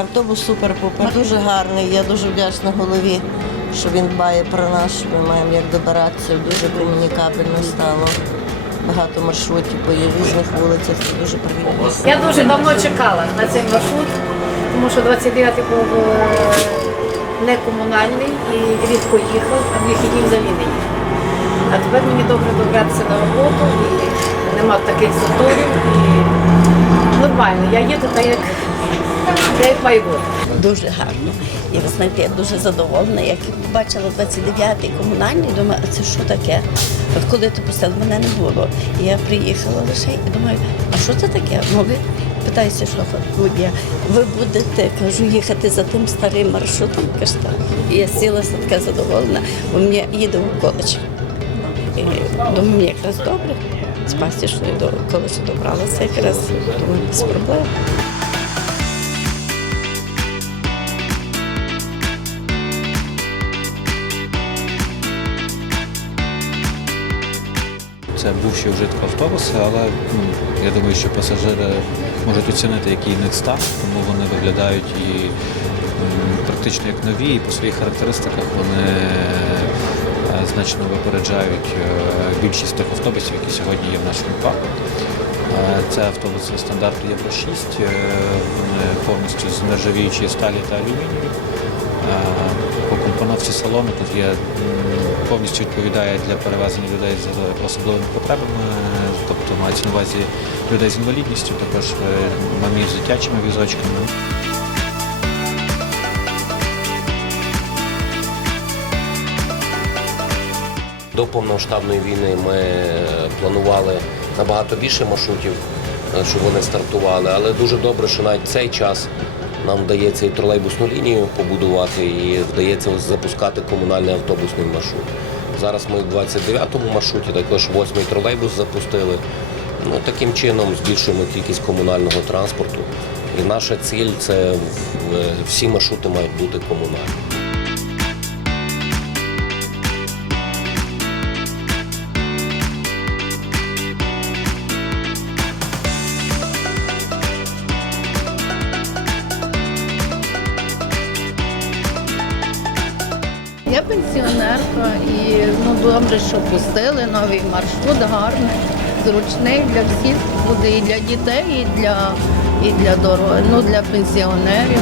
Автобус супер-пупер, дуже гарний. Я дуже вдячна голові, що він дбає про нас, що ми маємо як добиратися. Дуже комунікабельно стало. Багато маршрутів по різних вулицях. Це дуже приємно. Я дуже давно чекала на цей маршрут, тому що 29-й був е, не комунальний і рідко їхав, а вихідні взагалі не їхав. А тепер мені добре добратися на роботу і нема таких заторів. І нормально, я їду так, як, має бути. Дуже гарно. І ви знаєте, я дуже задоволена. Як я побачила 29-й комунальний, думаю, а це що таке? От коли ти пустив, мене не було. І я приїхала лише і думаю, а що це таке? Ну, питаюся, що водія, ви будете кажу, їхати за тим старим маршрутом. Каже. І я сілася така задоволена, бо мені їде в коледж. І думаю, мені якраз добре. З пастішною до коледжу добралася, якраз думаю, без проблем. Це бувші вжитку автобуси, але ну, я думаю, що пасажири можуть оцінити, який в стан, тому вони виглядають і практично як нові, і по своїх характеристиках вони е, значно випереджають е, більшість тих автобусів, які сьогодні є в нашому парку. Е, Це автобуси стандарту Євро 6, е, вони повністю з нержавіючої сталі та алюмінію. По компоновці салону тут є повністю відповідає для перевезення людей з особливими потребами, тобто мається на увазі людей з інвалідністю, також е, мамі з дитячими візочками. До повномасштабної війни ми планували набагато більше маршрутів, е, щоб вони стартували, але дуже добре, що навіть цей час нам вдається і тролейбусну лінію побудувати, і вдається запускати комунальний автобусний маршрут. Зараз ми в 29-му маршруті, також 8-й тролейбус запустили. Ну, таким чином збільшуємо кількість комунального транспорту. І наша ціль це е, всі маршрути мають бути комунальні. Я пенсіонерка і ну добре, що пустили новий маршрут, гарний, зручний для всіх буде і для дітей, і для, і для дороги, ну для пенсіонерів.